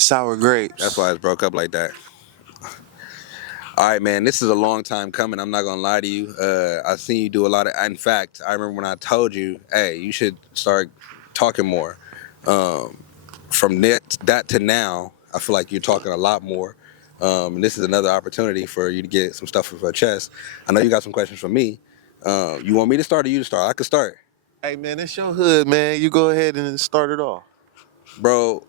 Sour That's grapes. why it's broke up like that. All right, man. This is a long time coming. I'm not gonna lie to you. I've seen you do a lot of. In fact, I remember when I told you, "Hey, you should start talking more." Um, from that to now, I feel like you're talking a lot more. And this is another opportunity for you to get some stuff off your chest. I know you got some questions for me. You want me to start or you to start? I could start, Hey man, it's your hood, man. You go ahead and start it off. bro.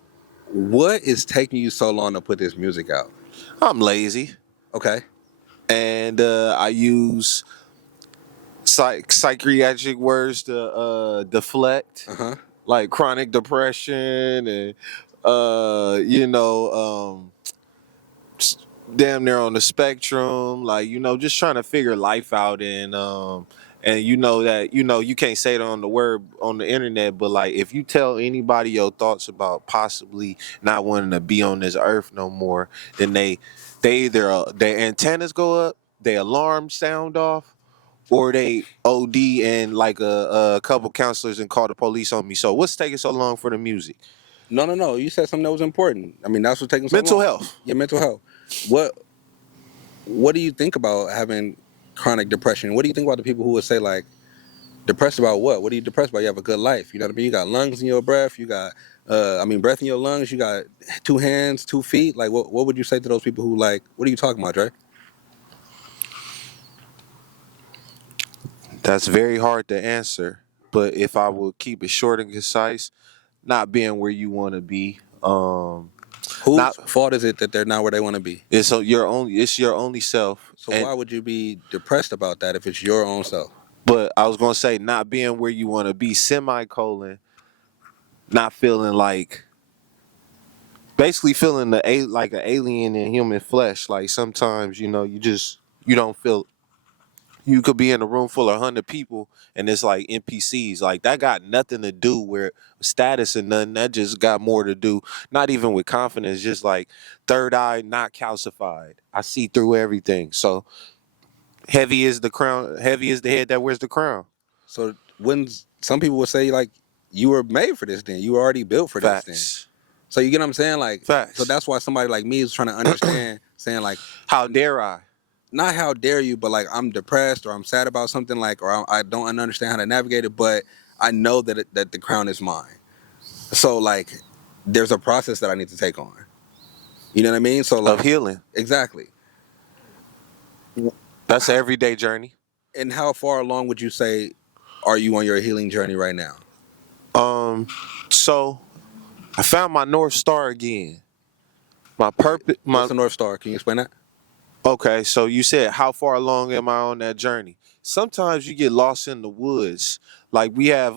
What is taking you so long to put this music out? I'm lazy, Okay. and I use psychiatric words to deflect, Uh huh. like chronic depression and damn near on the spectrum, like just trying to figure life out, and that you can't say it on the word on the internet, but like if you tell anybody your thoughts about possibly not wanting to be on this earth no more, then they either their antennas go up, their alarms sound off, or they OD and like a couple counselors and call the police on me. So what's taking so long for the music? No, no, no. You said something that was important. I mean, that's what's taking so Mental long. health. Your mental health. What What do you think about having chronic depression? What do you think about the people who would say like depressed about what? What are you depressed about? You have a good life. You know what I mean? You got lungs in your breath. You got, breath in your lungs. You got two hands, 2 feet. Like, what would you say to those people who like? What are you talking about, Dre? That's very hard to answer. But if I would keep it short and concise, not being where you want to be, Whose not fault is it that they're not where they want to be? it's your only self. So And why would you be depressed about that if it's your own self? but I was gonna say not being where you want to be, semicolon, not feeling like basically feeling like an alien in human flesh. Like sometimes you don't feel. You could be in a room full of 100 people and it's like NPCs. Like that got nothing to do with status and nothing. That just got more to do, not even with confidence, just like third eye not calcified. I see through everything. So heavy is the crown, heavy is the head that wears the crown. So when some people would say like you were made for this, then you were already built for this, then. Facts. So you get what I'm saying? Like, so Facts. that's why somebody like me is trying to understand, saying like, How dare I? not how dare you, but like I'm depressed or I'm sad about something, like, or I don't understand how to navigate it, but I know that the crown is mine. So like, there's a process that I need to take on. You know what I mean? So Of like, healing. exactly. That's an everyday journey. And how far along would you say are you on your healing journey right now? Um, so I found my North Star again. My purpose, What's my the North Star? Can you explain that? Okay, so you said how far along am I on that journey? Sometimes you get lost in the woods. Like we have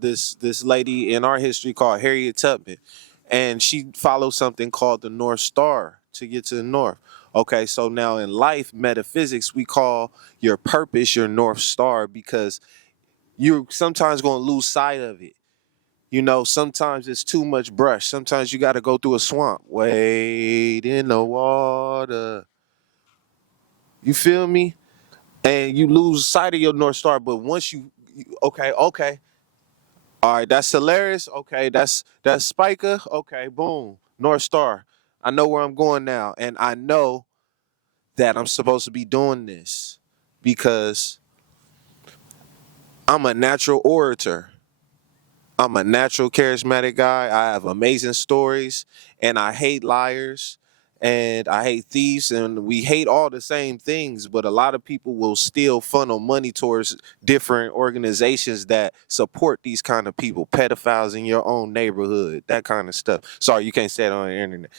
this lady in our history called Harriet Tubman, and she follows something called the North Star to get to the north. Okay, so now in life metaphysics we call your purpose your North Star because you're sometimes going to lose sight of it. Sometimes it's too much brush. Sometimes you got to go through a swamp. Wade in the water. You feel me? And you lose sight of your North Star. But once okay, all right, that's Solaris. Okay, that's Spiker. Okay, boom, North Star. I know where I'm going now, and I know that I'm supposed to be doing this because I'm a natural orator. I'm a natural charismatic guy. I have amazing stories, and I hate liars, and I hate thieves, and we hate all the same things. But a lot of people will still funnel money towards different organizations that support these kind of people, pedophiles in your own neighborhood, that kind of stuff. Sorry, you can't say it on the internet.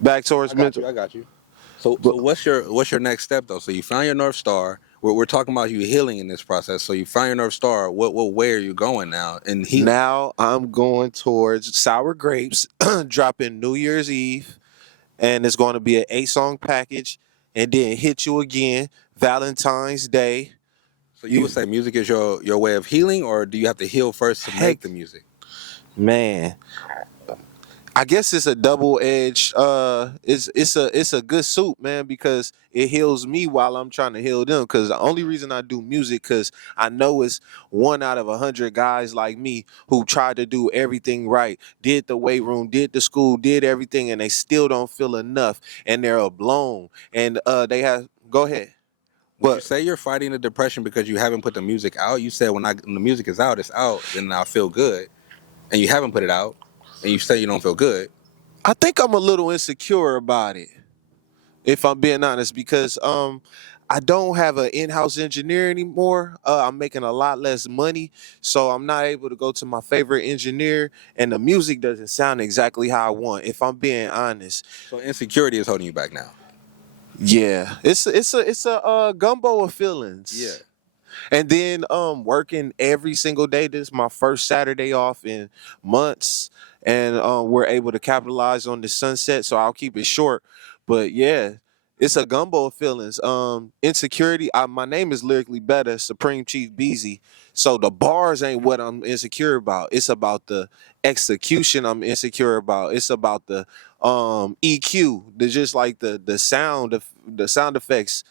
Back towards I got you. mental. I got you. So But what's your next step though? So you found your North Star. We're talking about you healing in this process. So you found your North Star. What way are you going now in healing? now I'm going towards sour grapes, dropping New Year's Eve, and it's going to be an 8 song package, and then hit you again Valentine's Day. So you would You say music is your way of healing, or do you have to heal first to make heck, the music? man, I guess it's a double edged it's a good suit, man, because it heals me while I'm trying to heal them. Cause the only reason I do music, cause I know it's 1 out of 100 guys like me who tried to do everything right, did the weight room, did the school, did everything, and they still don't feel enough, and they're blown, and they have go ahead. When you But say you're fighting the depression because you haven't put the music out, you said when the music is out, it's out, then I'll feel good, and you haven't put it out, and you say you don't feel good. I think I'm a little insecure about it, if I'm being honest, because I don't have an in-house engineer anymore. I'm making a lot less money, so I'm not able to go to my favorite engineer, and the music doesn't sound exactly how I want. If I'm being honest, So insecurity is holding you back now. yeah, it's a gumbo of Yeah. feelings. And then working every single day. This is my first Saturday off in months, and we're able to capitalize on the sunset. So I'll keep it short. But yeah, it's a gumbo of feelings. Insecurity. My name is Lyrically Better, Supreme Chief Beezy. So the bars ain't what I'm insecure about. It's about the execution I'm insecure about. It's about the EQ, the just like the sound of the sound effects.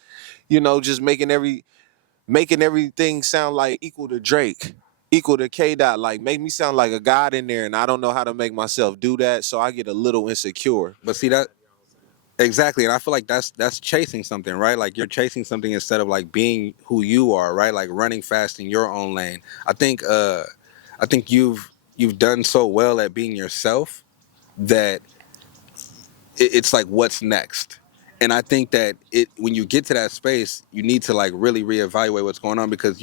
Just making everything sound like equal to Drake, equal to K Dot, like make me sound like a god in there, and I don't know how to make myself do that, so I get a little insecure. But see that exactly, and I feel like that's chasing something, right? Like you're chasing something instead of like being who you are, right? Like running fast in your own lane. I think you've done so well at being yourself that it's like what's next. And I think that when you get to that space, you need to like really reevaluate what's going on because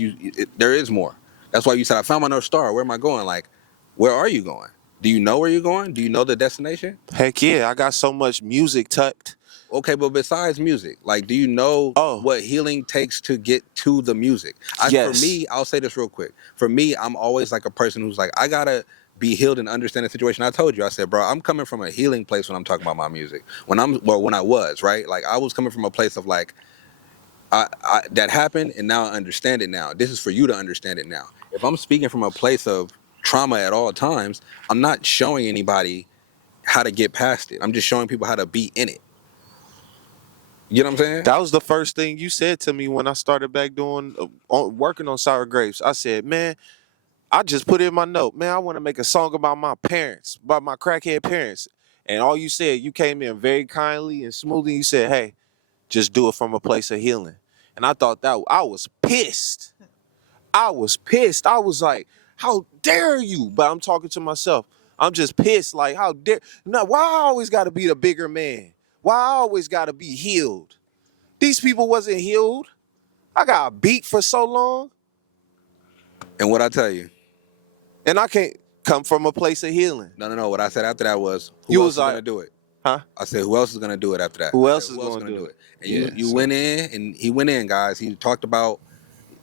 there is more. That's why you said I found my North Star. Where am I going? Like, where are you going? Do you know where you're going? Do you know the destination? Heck yeah, I got so much music tucked. Okay, but besides music, like, do you know Oh, what healing takes to get to the music? For yes. me, I'll say this real quick. For me, I'm always like a person who's like, I gotta be healed and understand the situation. I told you, I said, bro, I'm coming from a healing place when I'm talking about my music. When I was right, like I was coming from a place of like, that happened, and now I understand it. Now this is for you to understand it. Now, if I'm speaking from a place of trauma at all times, I'm not showing anybody how to get past it. I'm just showing people how to be in it. You know what I'm saying? That was the first thing you said to me when I started back doing working on Sour Grapes. I said, man, I just put in my note, man, I want to make a song about my parents, about my crackhead parents. And all you said, you came in very kindly and smoothly. You said, hey, just do it from a place of healing. And I thought that I was pissed. I was pissed. I was like, how dare you? But I'm talking to myself. I'm just pissed. Like, how dare? No, why I always got to be the bigger man? Why I always got to be healed? These people wasn't healed. I got beat for so long, And what I tell you, and I can't come from a place of healing. no. What I said after that was, who You else was is gonna like, do it? huh? I said, who else is gonna do it after that? Who I said, else is who else is going to gonna do do it? it? And you Yeah. you So went in, and he went in, guys. He talked about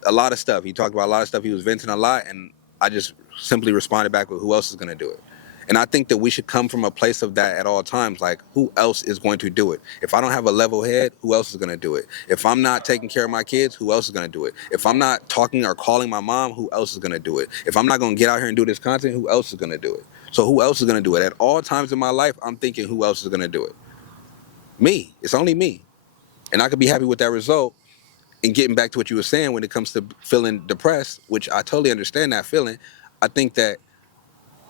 a lot of stuff. He talked about a lot of stuff. He was venting a lot, and I just simply responded back with, who else is gonna do it? And I think that we should come from a place of that at all times. Like, who else is going to do it? If I don't have a level head, who else is going to do it? If I'm not taking care of my kids, who else is going to do it? If I'm not talking or calling my mom, who else is going to do it? If I'm not going to get out here and do this content, who else is going to do it? So who else is going to do it? At all times in my life, I'm thinking, who else is going to do it? Me. It's only me. And I could be happy with that result. And getting back to what you were saying when it comes to feeling depressed, which I totally understand that feeling, I think that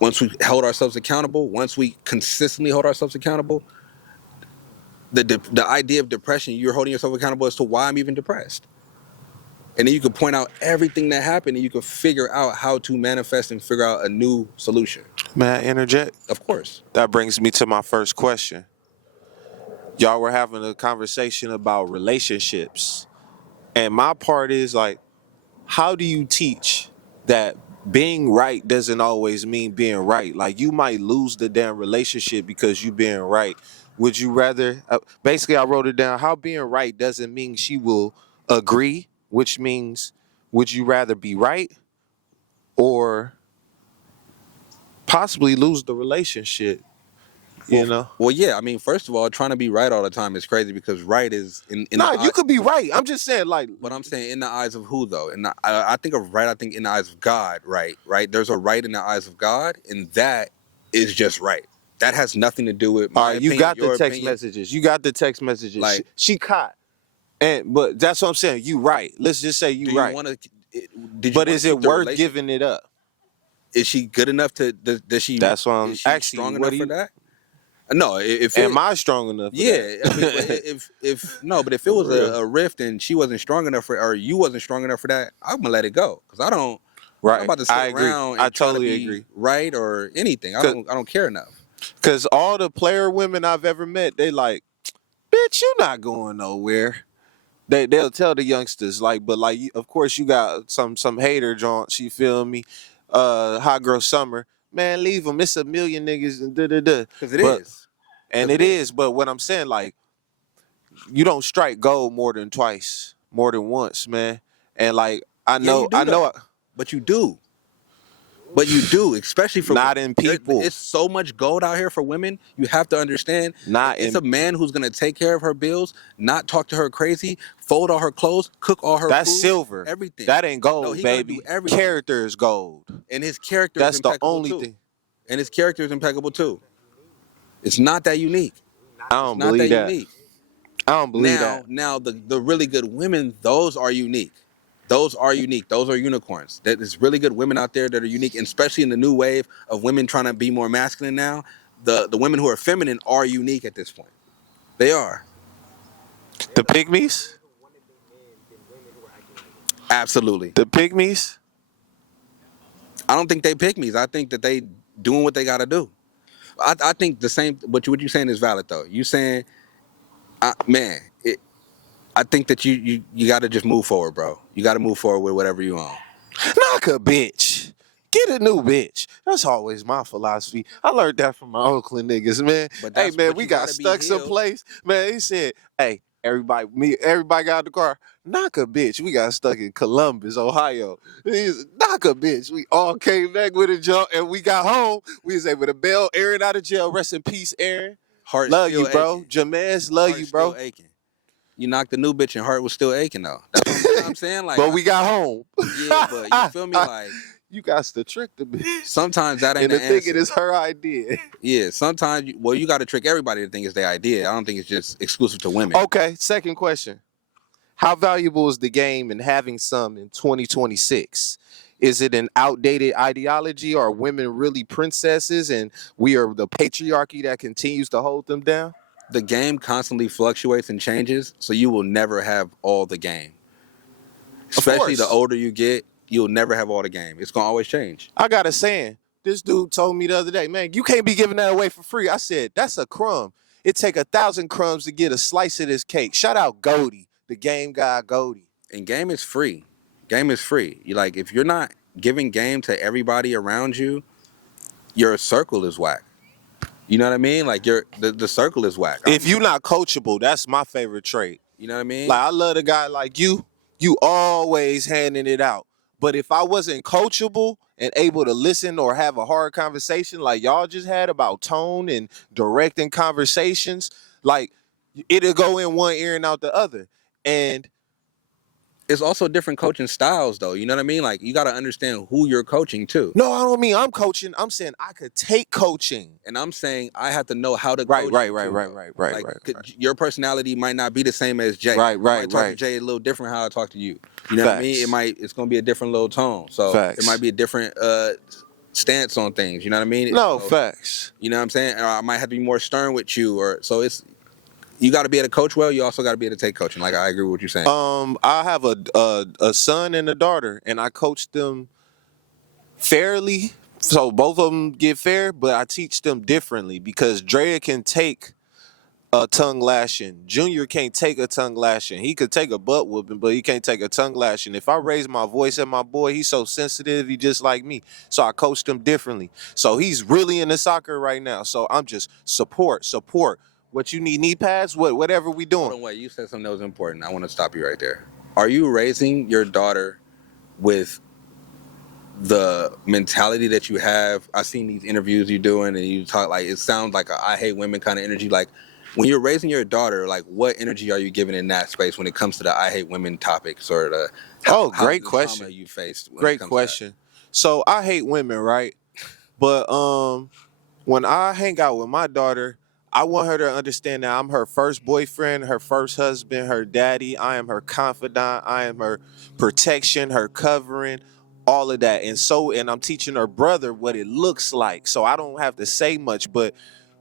once we hold ourselves accountable, once we consistently hold ourselves accountable, the idea of depression, you're holding yourself accountable as to why I'm even depressed. And then you can point out everything that happened and you can figure out how to manifest and figure out a new solution. may I interject? Of course. That brings me to my first question. Y'all were having a conversation about relationships, and my part is like, how do you teach that being right doesn't always mean being right? Like, you might lose the damn relationship because you being right. Would you rather? Basically, I wrote it down. How being right doesn't mean she will agree, which means, would you rather be right or possibly lose the relationship? You Well, know. well, yeah. I mean, first of all, trying to be right all the time is crazy because right is in the Nah, you eye. could be right. I'm just saying, like, But I'm saying in the eyes of who though? And I think of right. I think in the eyes of God, right? Right. There's a right in the eyes of God, and that is just right. That has nothing to do with All my right, you opinion, got the your text opinion. messages. You got the text messages. Like, She caught, but that's what I'm saying. You right. Let's just say you do you right. want to? Did you But want to is it keep the worth relation? giving it up? Is she good enough to? Does she? That's why I'm Is she asking you. strong What enough do for you? that? No, if Am it, I strong enough for yeah, I mean, but that? if no, but if it For was real. a rift and she wasn't strong enough for, or you wasn't strong enough for that, I'm gonna let it go because I'm not Right. about to sit I agree. around I and try to totally be agree. right or anything. Cause, I don't care enough. Cause all the player women I've ever met, they like, bitch, you not going nowhere. They'll tell the youngsters like, but like, of course you got some hater jaunts. You feel me? Hot girl summer, man, leave them. It's a million niggas and da da da. Because it But is. and Because it it is. is. But what I'm saying, like, you don't strike gold more than twice, more than once, man. And like, Yeah, you I do know, though. But you do. But you do, especially for not women. in people, It's so much gold out here for women. You have to understand. not It's in. a man who's gonna take care of her bills, not talk to her crazy, fold all her clothes, cook all her That's food, silver. everything. That ain't No, gold, he gonna do baby. everything, Character is gold. and his character is That's the impeccable only too. thing. And his character is impeccable too. It's not that unique. I It's don't not believe that that. unique. I don't believe that. Now the really good women, those are unique. Those are unique. Those are unicorns. There's really good women out there that are unique, and especially in the new wave of women trying to be more masculine now. The women who are feminine are unique at this point. They are. The pygmies. Absolutely. The pygmies. I don't think they pick me. I think that they doing what they got to do. I think the same. But what you saying is valid though. You saying, man, I think that you got to just move forward, bro. You got to move forward with whatever you own. Knock a bitch. Get a new bitch. That's always my philosophy. I learned that from my Oakland niggas, man. Hey, man, But we you got got to be stuck healed. someplace. Man, he said, hey, everybody got out the car. Knock a bitch. We got stuck in Columbus, Ohio. He's knock a bitch. We all came back with a jump and we got home. We was able to bail Aaron out of jail. Rest in peace, Aaron. Heart Love you, still bro. aching. Jameez, love Heart you, still bro. aching. You knocked the new bitch and heart was still aching though. That's what you know what I'm saying. Like, But we got home. yeah, but you feel me? Like, You got to trick the bitch sometimes that ain't the into thinking answer. it's her idea. Yeah, sometimes you got to trick everybody to think it's their idea. I don't think it's just exclusive to women. Okay, second question. How valuable is the game in having some in 2026? Is it an outdated ideology? Or are women really princesses and we are the patriarchy that continues to hold them down? The game constantly fluctuates and changes, so you will never have all the game. Of Especially the course. older you get, you'll never have all the game. It's gonna always change. I got a saying. This dude told me the other day, man, you can't be giving that away for free. I said, that's a crumb. It take 1,000 crumbs to get a slice of this cake. Shout out Goldie, the game guy Goldie. And game is free. Game is free. You like if you're not giving game to everybody around you, your circle is whack. You know what I mean? Like the circle is whack. If you not coachable, that's my favorite trait. You know what I mean? Like I love a guy like you always handing it out. But if I wasn't coachable and able to listen or have a hard conversation like y'all just had about tone and directing conversations, like it'll go in one ear and out the other. And It's also different coaching styles though. You know what I mean? Like you got to understand who you're coaching too. no, I don't mean I'm coaching. I'm saying I could take coaching. And I'm saying I have to know how to Right, coach right, you right, too, right, though. right, right, Like right, right. your personality might not be the same as Jay. Right, I right, might talk to right. Jay a little different how I talk to you. You know what I mean? Facts. It's gonna be a different little tone. So it Facts. might be a different stance on things. You know what I mean? No, So, facts. you know what I'm saying? Or I might have to be more stern with you. Or so it's you got to be able to coach well. You also got to be able to take coaching. Like I agree with what you're saying. I have a son and a daughter, and I coach them fairly. So both of them get fair, but I teach them differently because Drea can take a tongue lashing. Junior can't take a tongue lashing. He could take a butt whooping, but he can't take a tongue lashing. If I raise my voice at my boy, he's so sensitive, he just like me. So I coached him differently. So he's really into soccer right now. So I'm just support. What you need, knee pads, whatever we Hold doing. on, wait. You said something that was important. I want to stop you right there. Are you raising your daughter with the mentality that you have? I've seen these interviews you're doing, and you talk like it sounds like a I hate women kind of energy. Like when you're raising your daughter, like what energy are you giving in that space when it comes to the I hate women topics or the Great the question. trauma you faced? When it Great comes question. So I hate women, right? But when I hang out with my daughter, I want her to understand that I'm her first boyfriend, her first husband, her daddy. I am her confidant. I am her protection, her covering, all of that. And I'm teaching her brother what it looks like. So I don't have to say much, but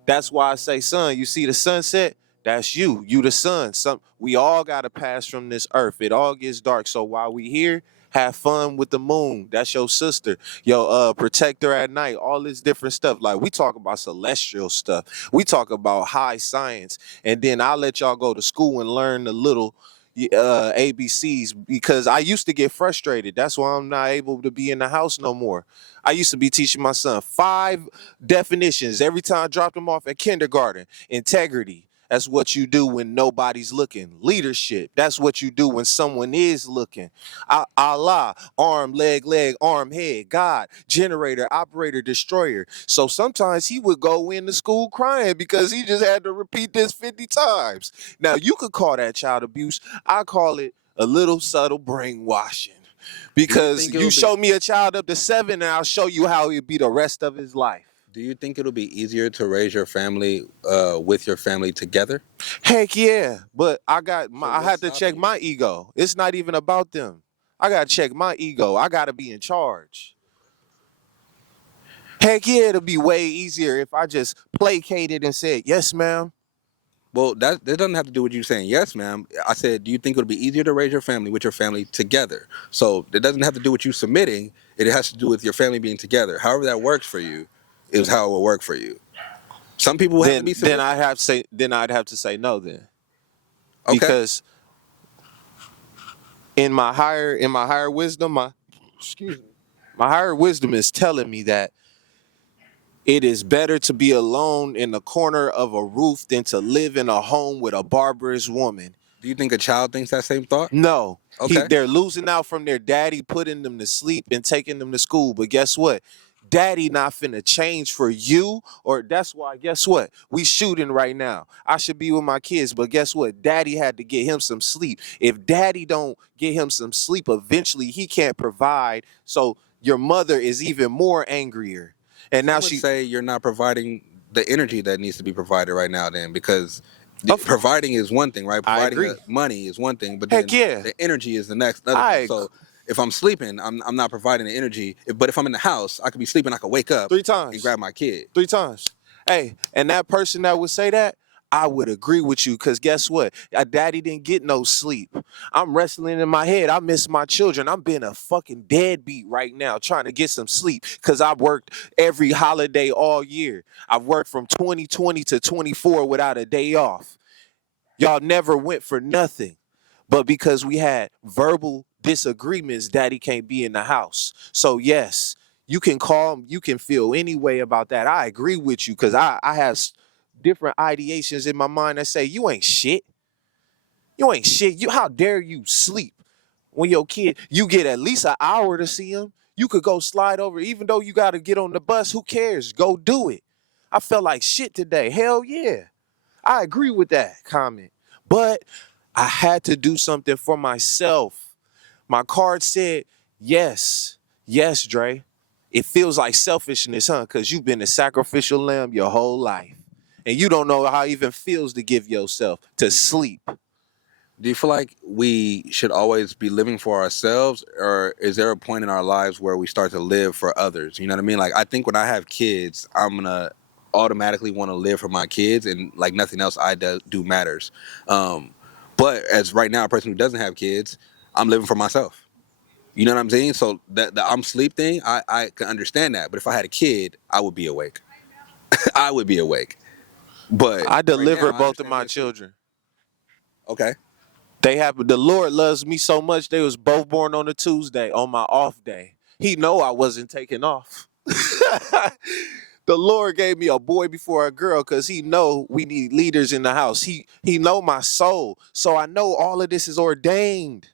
that's why I say, son, you see the sunset? That's you. You the sun. We all gotta pass from this earth. It all gets dark. So while we here, have fun with the moon. That's your sister. Yo, protect her at night. All this different stuff. Like we talk about celestial stuff. We talk about high science. And then I'll let y'all go to school and learn the little ABCs because I used to get frustrated. That's why I'm not able to be in the house no more. I used to be teaching my son 5 definitions every time I dropped him off at kindergarten. Integrity. That's what you do when nobody's looking. Leadership. That's what you do when someone is looking. Allah, arm, leg, arm, head. God, generator, operator, destroyer. So sometimes he would go into school crying because he just had to repeat this 50 times. Now, you could call that child abuse. I call it a little subtle brainwashing. Do you Because think you it'll be? show me a child up to 7 and I'll show you how he'll be the rest of his life. Do you think it'll be easier to raise your family with your family together? Heck yeah. But So I what's had to check stopping you? my ego. It's not even about them. I gotta check my ego. I gotta be in charge. Heck yeah, it'll be way easier if I just placated and said, yes, ma'am. Well, that doesn't have to do with you saying yes, ma'am. I said, do you think it'll be easier to raise your family with your family together? So it doesn't have to do with you submitting. It has to do with your family being together. However that works for you is how it will work for you. Some people have to be Then submissive. I'd have to say no then. Okay. Because in my higher wisdom, my higher wisdom is telling me that it is better to be alone in the corner of a roof than to live in a home with a barbarous woman. Do you think a child thinks that same thought? No, Okay. they're losing out from their daddy putting them to sleep and taking them to school. But guess what? Daddy not finna change for you, or that's why. Guess what? We shooting right now. I should be with my kids, but guess what? Daddy had to get him some sleep. If Daddy don't get him some sleep, eventually he can't provide. So your mother is even more angrier, and now Some would she. say you're not providing the energy that needs to be provided right now then because Of, providing is one thing, right? I Providing agree. money is one thing, but Heck then yeah. the energy is the next other thing. I So if I'm sleeping, I'm not providing the energy. But if I'm in the house, I could be sleeping, I could wake up three and times. grab my kid. 3 times. Hey, and that person that would say that, I would agree with you because guess what? Daddy didn't get no sleep. I'm wrestling in my head. I miss my children. I'm being a fucking deadbeat right now trying to get some sleep because I've worked every holiday all year. I've worked from 2020 to 24 without a day off. Y'all never went for nothing. But because we had verbal disagreements, daddy can't be in the house. So yes, you can call, you can feel any way about that. I agree with you because I have different ideations in my mind that say you ain't shit. You ain't shit. You how dare you sleep when your kid you get at least an hour to see him. You could go slide over, even though you gotta get on the bus. Who cares? Go do it. I felt like shit today. Hell yeah. I agree with that comment. But I had to do something for myself. My card said, yes, yes, Dre. It feels like selfishness, huh? Because you've been a sacrificial lamb your whole life. And you don't know how it even feels to give yourself to sleep. Do you feel like we should always be living for ourselves, or is there a point in our lives where we start to live for others? You know what I mean? Like, I think when I have kids, I'm gonna automatically want to live for my kids, and like nothing else I do matters. Um, but as right now, a person who doesn't have kids, I'm living for myself. You know what I'm saying? So that the I'm sleep thing, I can understand that. But if I had a kid, I would be awake. I would be awake. But I right now, deliver I both of understand my being asleep. children. Okay. They have the Lord loves me so much they was both born on a Tuesday on my off day. He know I wasn't taking off. The Lord gave me a boy before a girl because he know we need leaders in the house. He know my soul. So I know all of this is ordained.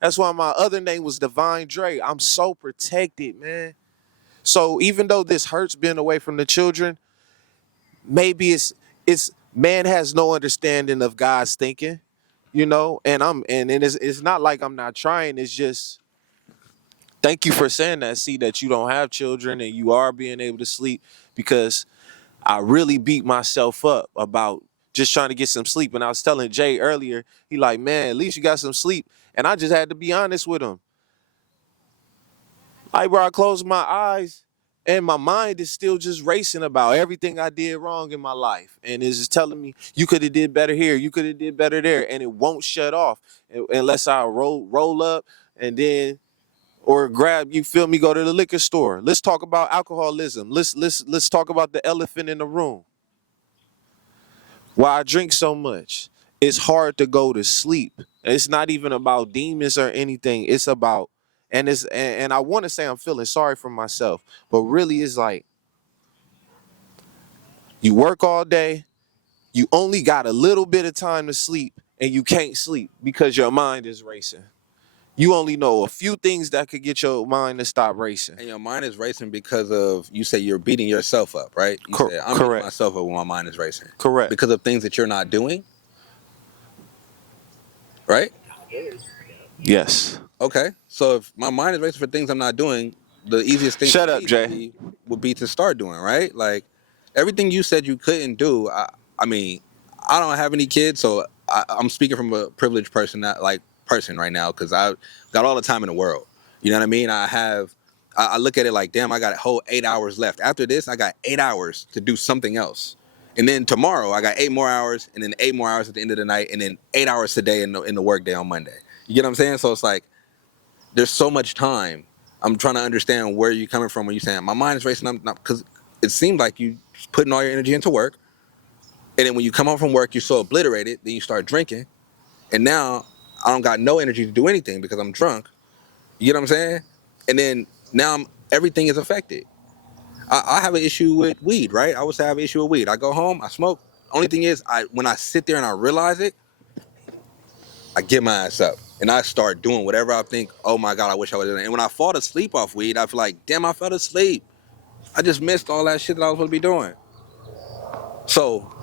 That's why my other name was Divine Dre. I'm so protected, man. So even though this hurts being away from the children, maybe it's man has no understanding of God's thinking, you know, and it's not like I'm not trying. It's just thank you for saying that. See that you don't have children and you are being able to sleep because I really beat myself up about just trying to get some sleep. And I was telling Jay earlier, he like, man, at least you got some sleep. And I just had to be honest with him. Like, bro, I closed my eyes and my mind is still just racing about everything I did wrong in my life. And it's just telling me, you could have did better here. You could have did better there. And it won't shut off unless I roll up and then or grab, you feel me, go to the liquor store. Let's talk about alcoholism. Let's talk about the elephant in the room. Why I drink so much. It's hard to go to sleep. It's not even about demons or anything. It's about and I want to say I'm feeling sorry for myself, but really it's like you work all day, you only got a little bit of time to sleep, and you can't sleep because your mind is racing. You only know a few things that could get your mind to stop racing. And your mind is racing because of, you say you're beating yourself up, right? You say, I'm beating Correct. myself up when my mind is racing. Correct. Because of things that you're not doing, right? Yes. Okay. So if my mind is racing for things I'm not doing, the easiest thing Shut for up, me Jay. would be to start doing, right? Like everything you said you couldn't do. I mean, I don't have any kids, so I'm speaking from a privileged person, that like person right now, because I got all the time in the world. You know what I mean? I look at it like, damn, I got a whole 8 hours left. After this, I got 8 hours to do something else. And then tomorrow, I got 8 more hours, and then 8 more hours at the end of the night, and then 8 hours today in the work day on Monday. You get what I'm saying? So it's like, there's so much time. I'm trying to understand where you're coming from when you're saying my mind is racing. I'm not, because it seems like you putting all your energy into work, and then when you come home from work, you're so obliterated. Then you start drinking, and now I don't got no energy to do anything because I'm drunk. You get what I'm saying? And then now everything is affected. I have an issue with weed, right? I would say I have an issue with weed. I go home, I smoke. Only thing is, when I sit there and I realize it, I get my ass up and I start doing whatever I think, oh my God, I wish I was doing. And when I fall asleep off weed, I feel like, damn, I fell asleep. I just missed all that shit that I was supposed to be doing. So,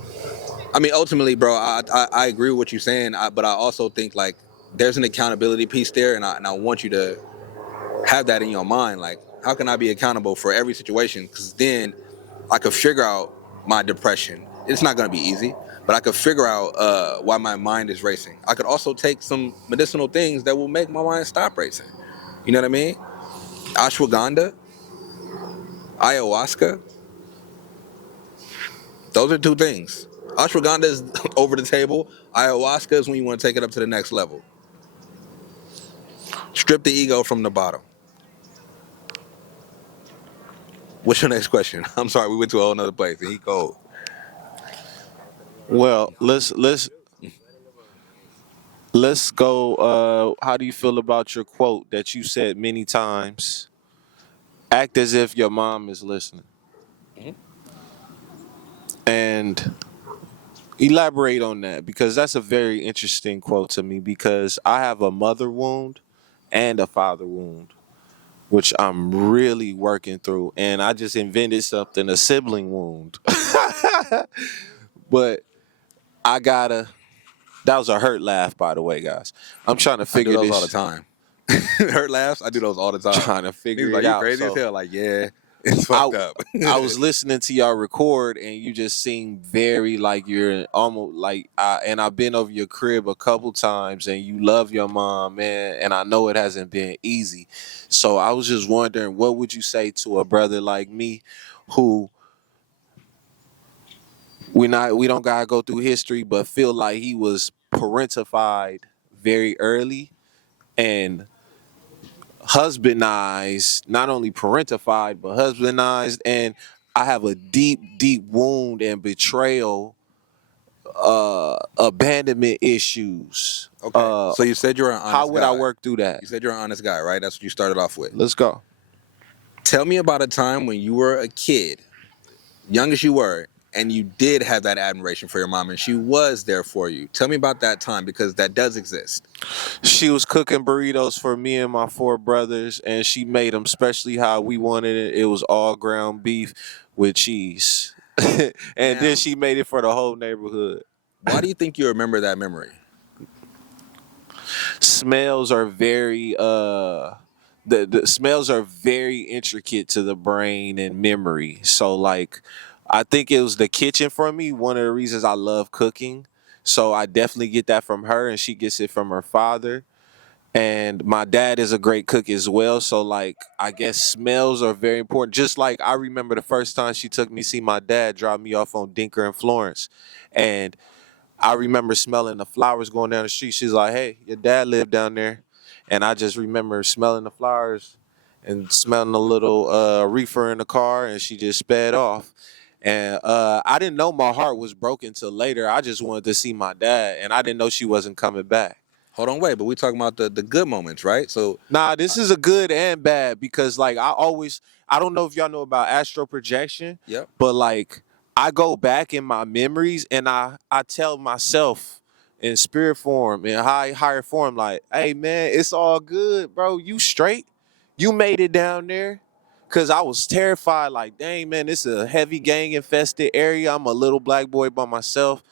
I mean, ultimately, bro, I agree with what you're saying, but I also think like there's an accountability piece there, and I want you to have that in your mind. Like, how can I be accountable for every situation? Because then I could figure out my depression. It's not going to be easy, but I could figure out why my mind is racing. I could also take some medicinal things that will make my mind stop racing. You know what I mean? Ashwagandha, ayahuasca, those are two things. Ashwagandha is over the table. Ayahuasca is when you want to take it up to the next level. Strip the ego from the bottom. What's your next question? I'm sorry, we went to a whole nother place and he cold. Well, let's go. How do you feel about your quote that you said many times? Act as if your mom is listening. Mhm. And elaborate on that because that's a very interesting quote to me because I have a mother wound and a father wound, which I'm really working through. And I just invented something, a sibling wound. But I gotta, that was a hurt laugh, by the way, guys. I'm trying to I do figure those all the this, time. Hurt laughs, I do those all the time. trying to figure He's it like, you out. crazy as So hell. Like, yeah, it's I fucked up. I was listening to y'all record and you just seem very like you're almost like and I've been over your crib a couple times and you love your mom, man, and I know it hasn't been easy. So I was just wondering what would you say to a brother like me who we don't gotta go through history but feel like he was parentified very early and husbandized, not only parentified, but husbandized. And I have a deep, deep wound and betrayal, abandonment issues. Okay, so you said you're an How honest would I guy. work through that? You said you're an honest guy, right? That's what you started off with. Let's go. Tell me about a time when you were a kid, young as you were, and you did have that admiration for your mom and she was there for you. Tell me about that time because that does exist. She was cooking burritos for me and my four brothers, and she made them specially how we wanted it. It was all ground beef with cheese. And then Now, she made it for the whole neighborhood. why do you think you remember that memory? Smells are very the smells are very intricate to the brain and memory. So like I think it was the kitchen for me. One of the reasons I love cooking. So I definitely get that from her, and she gets it from her father. And my dad is a great cook as well. So like I guess smells are very important. Just like I remember the first time she took me to see my dad drop me off on Dinker and Florence. And I remember smelling the flowers going down the street. She's like, "Hey, your dad lived down there." And I just remember smelling the flowers and smelling a little reefer in the car, and she just sped off. And I didn't know my heart was broken till later. I just wanted to see my dad, and I didn't know she wasn't coming back. Hold on, wait, but we talking about the good moments, right? So, Nah, this is a good and bad because like I don't know if y'all know about astral projection, yep. but like I go back in my memories and I tell myself in spirit form, in higher form, like, hey man, it's all good, bro. You straight. You made it down there. Cause I was terrified, like, dang man, this is a heavy gang infested area. I'm a little black boy by myself.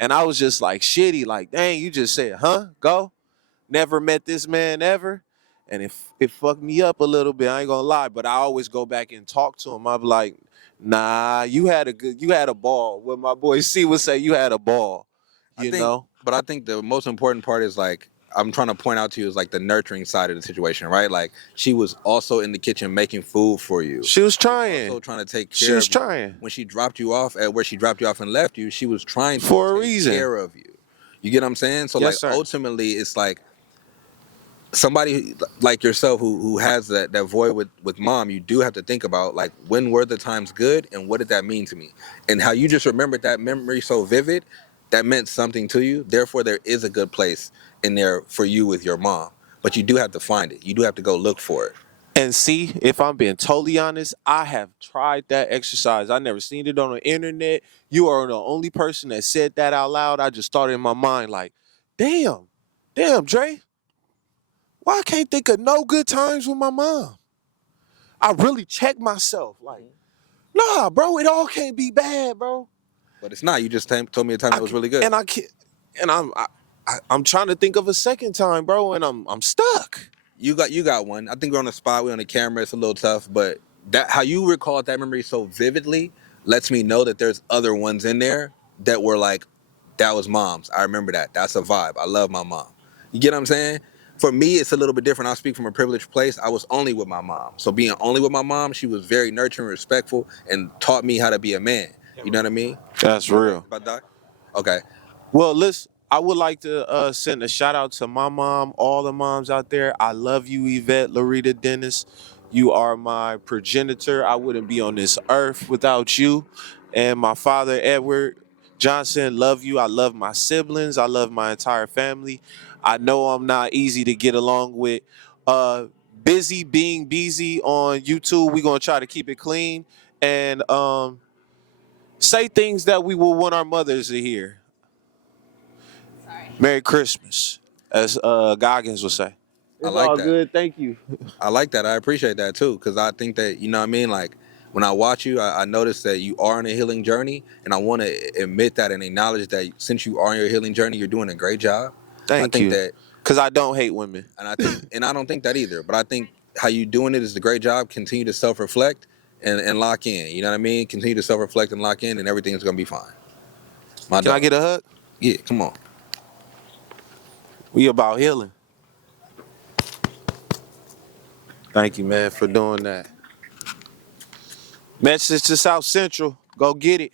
And I was just like shitty, like, dang, you just said, huh? Go. Never met this man ever. And it fucked me up a little bit. I ain't gonna lie, but I always go back and talk to him. I'm like, nah, you had a ball. What my boy C would say, you had a ball, I you think, know? but I think the most important part is like I'm trying to point out to you is like the nurturing side of the situation, right? Like she was also in the kitchen making food for you. She was She was also trying. trying to take She care was of you. trying When she dropped you off at where she dropped you off and left you, she was trying to for a take reason. care of you. You get what I'm saying? So like Yes, sir. ultimately, it's like somebody like yourself who has that void with mom, you do have to think about like when were the times good and what did that mean to me, and how you just remembered that memory so vivid, that meant something to you. Therefore there is a good place in there for you with your mom, but you do have to find it. You do have to go look for it. And see, if I'm being totally honest, I have tried that exercise. I never seen it on the internet. You are the only person that said that out loud. I just thought in my mind, like, damn, Dre, why I can't think of no good times with my mom? I really checked myself. Like, nah, bro, it all can't be bad, bro. But it's not. You just told me a time I that was can, really good. and I can't, and I'm trying to think of a second time, bro, and I'm stuck. You got one. I think we're on the spot. We're on the camera. It's a little tough, but that how you recall that memory so vividly lets me know that there's other ones in there that were like, that was mom's. I remember that. That's a vibe. I love my mom. You get what I'm saying? For me, it's a little bit different. I'll speak from a privileged place. I was only with my mom. So being only with my mom, she was very nurturing, respectful, and taught me how to be a man. You know what I mean? That's My bad. real. About that? Okay. Well, listen, I would like to send a shout out to my mom, all the moms out there. I love you, Yvette, Loretta, Dennis. You are my progenitor. I wouldn't be on this earth without you. And my father, Edward Johnson, love you. I love my siblings. I love my entire family. I know I'm not easy to get along with. Uh, busy being busy on YouTube. We're gonna try to keep it clean and say things that we will want our mothers to hear. Merry Christmas, as Goggins would say. I It's like all that. good. Thank you. I like that. I appreciate that too, because I think that, you know what I mean? Like, when I watch you, I notice that you are on a healing journey, and I want to admit that and acknowledge that since you are on your healing journey, you're doing a great job. I Thank think you. that, Because I don't hate women. and I don't think that either, but I think how you doing it is a great job. Continue to self-reflect and lock in. You know what I mean? Continue to self-reflect and lock in, and everything's going to be fine. My Can I dog. get a hug? Yeah, come on. We about healing. Thank you, man, for doing that. Message to South Central. Go get it.